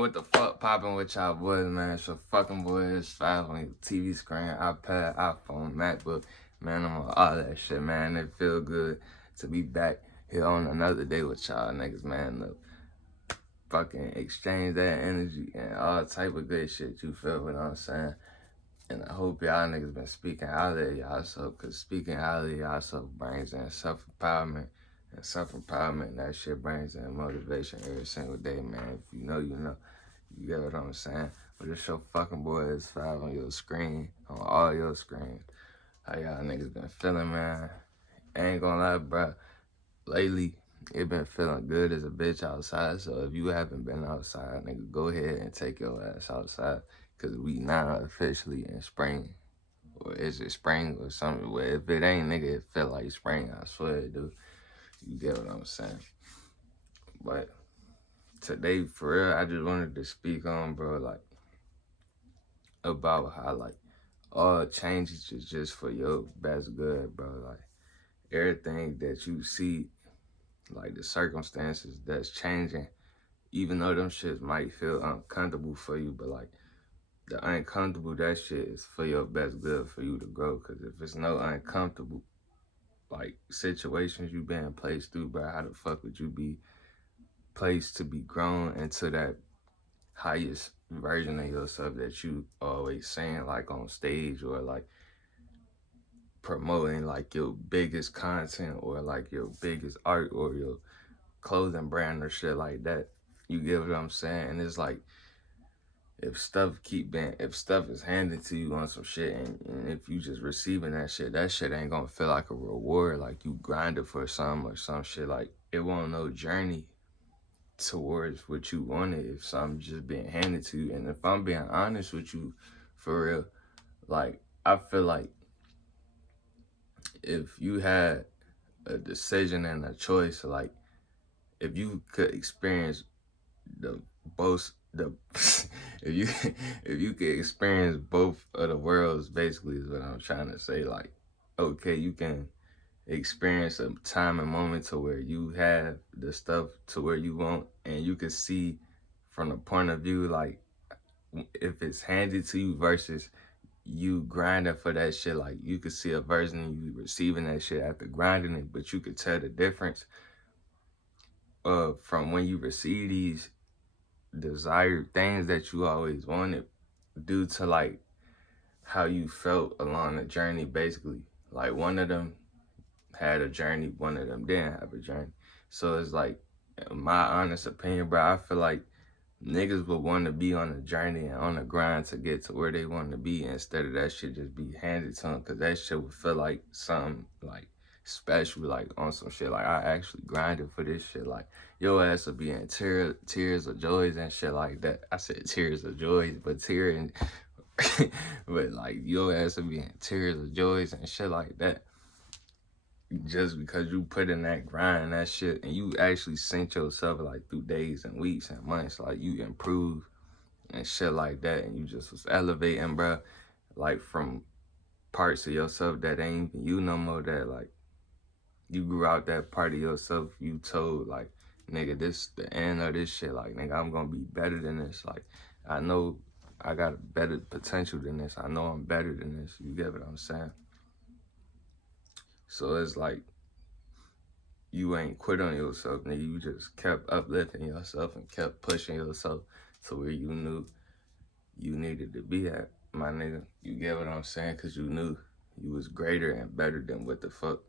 What the fuck poppin' with y'all boys, man? It's your fucking boys, 5 on your TV screen, iPad, iPhone, MacBook, man, I'm on all that shit, man. It feel good to be back here on another day with y'all niggas, man. Look, fucking exchange that energy and all type of good shit, you feel what I'm saying? And I hope y'all niggas been speaking highly of y'all self, cause speaking highly of y'all self brings in self-empowerment. And self-empowerment, that shit brings in motivation every single day, man. If you know, you know. You get what I'm saying? But it's your fucking boys 5 on your screen, on all your screens. How y'all niggas been feeling, man? I ain't gonna lie, bro. Lately, it been feeling good as a bitch outside. So if you haven't been outside, nigga, go ahead and take your ass outside. Cause we now officially in spring. Or is it spring or something? Well, if it ain't, nigga, it feel like spring. I swear it do. You get what I'm saying? But today, for real, I just wanted to speak on, bro, like, about how, like, all changes is just for your best good, bro. Like, everything that you see, like, the circumstances that's changing, even though them shits might feel uncomfortable for you, but, like, the uncomfortable, that shit is for your best good, for you to grow. Because if it's no uncomfortable, like, situations you been placed through, bro, how the fuck would you be placed to be grown into that highest version of yourself that you always saying, like, on stage, or like promoting like your biggest content, or like your biggest art, or your clothing brand, or shit like that? You get what I'm saying? And it's like, if stuff is handed to you on some shit, and if you just receiving that shit ain't gonna feel like a reward, like you grinded for something or some shit. Like, it won't no journey towards what you wanted if something just being handed to you. And if I'm being honest with you, for real, like, I feel like if you had a decision and a choice, like, if you could experience the both the if you could experience both of the worlds, basically, is what I'm trying to say. Like, okay, you can experience a time and moment to where you have the stuff to where you want, and you can see from the point of view, like, if it's handed to you versus you grinding for that shit. Like, you could see a version of you receiving that shit after grinding it, but you could tell the difference from when you receive these desired things that you always wanted, due to, like, how you felt along the journey, basically. Like, one of them had a journey, one of them didn't have a journey. So it's like, in my honest opinion, bro, I feel like niggas would want to be on a journey and on a grind to get to where they want to be, instead of that shit just be handed to them. Because that shit would feel like something, like, special, like, on some shit. Like, I actually grinded for this shit. Like, your ass would be in tears of joys and shit like that. I said tears of joys, but but, like, your ass would be in tears of joys and shit like that, just because you put in that grind and that shit, and you actually sent yourself, like, through days and weeks and months. Like, you improved and shit like that, and you just was elevating, bro, like, from parts of yourself that ain't even you no more, that, like, you grew out that part of yourself. You told, like, nigga, this the end of this shit. Like, nigga, I'm gonna be better than this. Like, I know I got better potential than this. I know I'm better than this. You get what I'm saying? So it's like, you ain't quit on yourself, nigga. You just kept uplifting yourself and kept pushing yourself to where you knew you needed to be at, my nigga. You get what I'm saying? Because you knew you was greater and better than what the fuck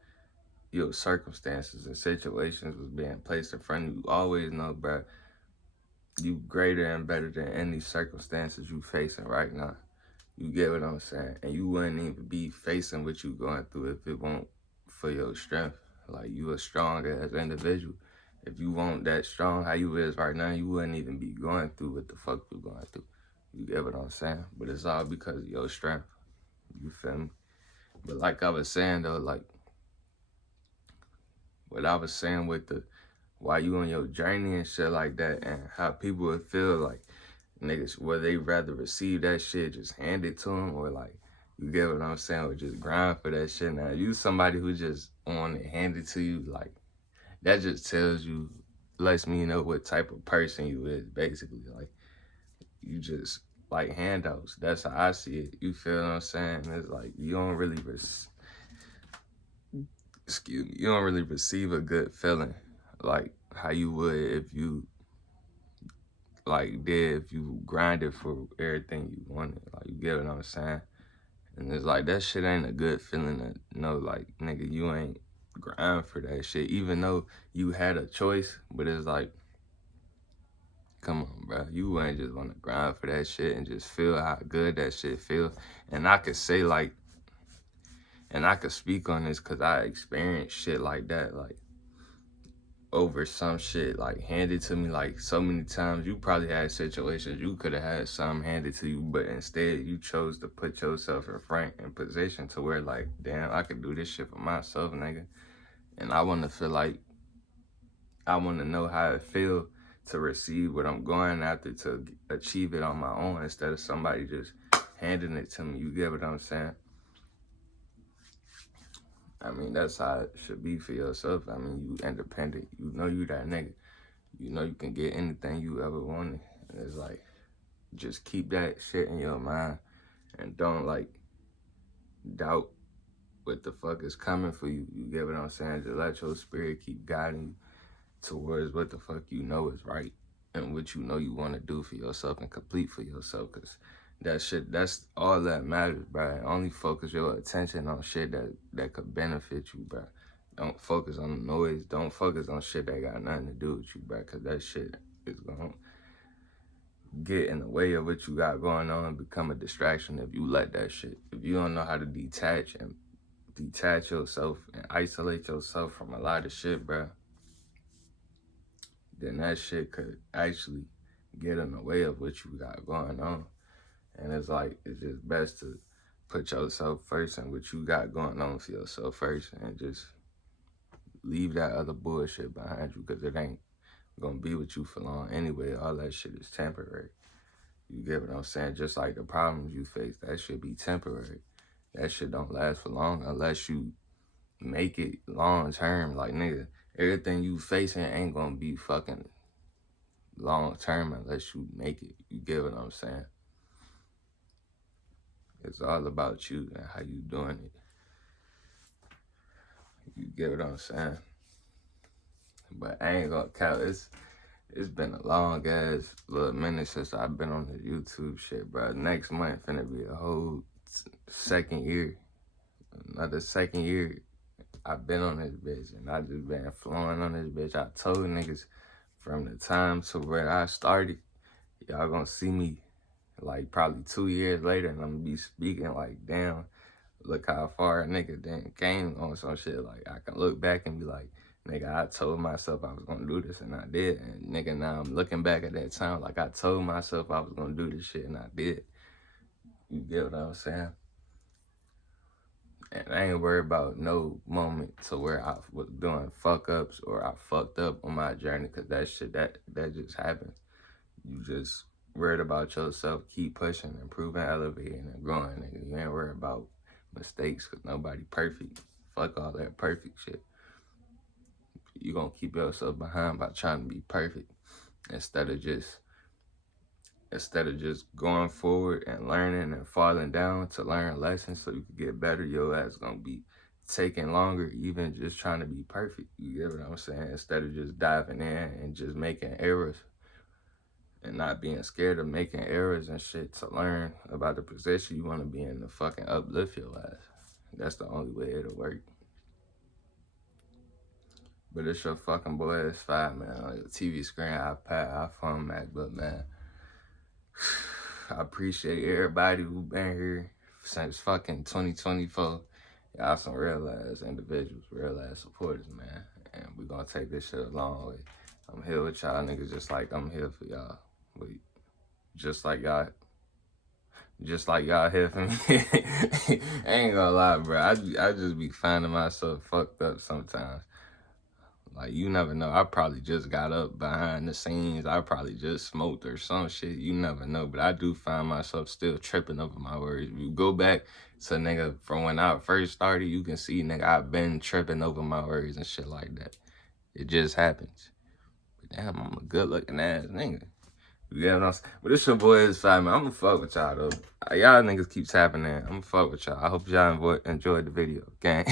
your circumstances and situations was being placed in front of you. Always know, bro, you greater and better than any circumstances you facing right now. You get what I'm saying? And you wouldn't even be facing what you going through if it weren't for your strength. Like, you a strong ass individual. If you weren't that strong how you is right now, you wouldn't even be going through what the fuck you going through. You get what I'm saying? But it's all because of your strength. You feel me? But like I was saying, though, like, what I was saying with the, while you on your journey and shit like that, and how people would feel like, niggas, whether they rather receive that shit just handed to them, or, like, you get what I'm saying, or just grind for that shit. Now, you somebody who just want it handed to you, like, that just tells you, lets me know what type of person you is, basically. Like, you just like handouts. That's how I see it. You feel what I'm saying? It's like you don't really you don't really receive a good feeling like how you would if you if you grinded for everything you wanted. Like, you get what I'm saying? And it's like, that shit ain't a good feeling to know, like, nigga, you ain't grind for that shit, even though you had a choice. But it's like, come on, bro. You ain't just want to grind for that shit and just feel how good that shit feel. And I could say, like, and I could speak on this because I experienced shit like that, like, over some shit, like, handed to me, like, so many times. You probably had situations you could have had something handed to you, but instead you chose to put yourself in front in position to where, like, damn, I could do this shit for myself, nigga. And I want to feel like, I want to know how it feel to receive what I'm going after, to achieve it on my own instead of somebody just handing it to me. You get what I'm saying? I mean, that's how it should be for yourself. I mean, you independent. You know you that nigga. You know you can get anything you ever wanted. And it's like, just keep that shit in your mind and don't, like, doubt what the fuck is coming for you. You get what I'm saying? Just let your spirit keep guiding you towards what the fuck you know is right and what you know you want to do for yourself and complete for yourself. Because that shit, that's all that matters, bro. Only focus your attention on shit that could benefit you, bro. Don't focus on the noise. Don't focus on shit that got nothing to do with you, bro. Because that shit is going to get in the way of what you got going on and become a distraction if you let that shit. If you don't know how to detach yourself and isolate yourself from a lot of shit, bro, then that shit could actually get in the way of what you got going on. And it's like, it's just best to put yourself first and what you got going on for yourself first and just leave that other bullshit behind you, because it ain't gonna be with you for long anyway. All that shit is temporary. You get what I'm saying? Just like the problems you face, that should be temporary. That shit don't last for long unless you make it long term. Like, nigga, everything you facing ain't gonna be fucking long term unless you make it. You get what I'm saying? It's all about you and how you doing it. You get what I'm saying? But I ain't gonna count. It's been a long ass little minute since I've been on the YouTube shit, bro. Next month finna be a whole second year. Another second year I've been on this bitch, and I just been flowing on this bitch. I told niggas from the time to where I started, y'all gonna see me like probably 2 years later, and I'm gonna be speaking like, damn, look how far a nigga then came on some shit. Like, I can look back and be like, nigga, I told myself I was gonna do this and I did. And nigga, now I'm looking back at that time like I told myself I was gonna do this shit and I did. You get what I'm saying? And I ain't worried about no moment to where I was doing fuck ups or I fucked up on my journey, because that shit, that just happens. You just worried about yourself, keep pushing, improving, elevating, and growing, nigga. You ain't worried about mistakes, because nobody perfect. Fuck all that perfect shit. You gonna keep yourself behind by trying to be perfect instead of just going forward and learning and falling down to learn lessons so you can get better. Your ass gonna be taking longer, even just trying to be perfect. You get what I'm saying? Instead of just diving in and just making errors and not being scared of making errors and shit to learn about the position you want to be in to fucking uplift your ass. That's the only way it'll work. But it's your fucking boy S5, man. On your TV screen, iPad, iPhone, MacBook, man. I appreciate everybody who been here since fucking 2024. Y'all some real ass individuals, real ass supporters, man. And we gonna take this shit a long way. I'm here with y'all niggas just like I'm here for y'all. But just like y'all here for me. I ain't gonna lie, bro. I just be finding myself fucked up sometimes. Like, you never know. I probably just got up behind the scenes. I probably just smoked or some shit. You never know. But I do find myself still tripping over my words. If you go back to, nigga, from when I first started, you can see, nigga, I've been tripping over my words and shit like that. It just happens. But damn, I'm a good looking ass nigga. Yeah, what I'm saying? But this your boy is fine, man. I'm gonna fuck with y'all though. Y'all niggas keep tapping in. I'm gonna fuck with y'all. I hope y'all enjoyed the video, gang.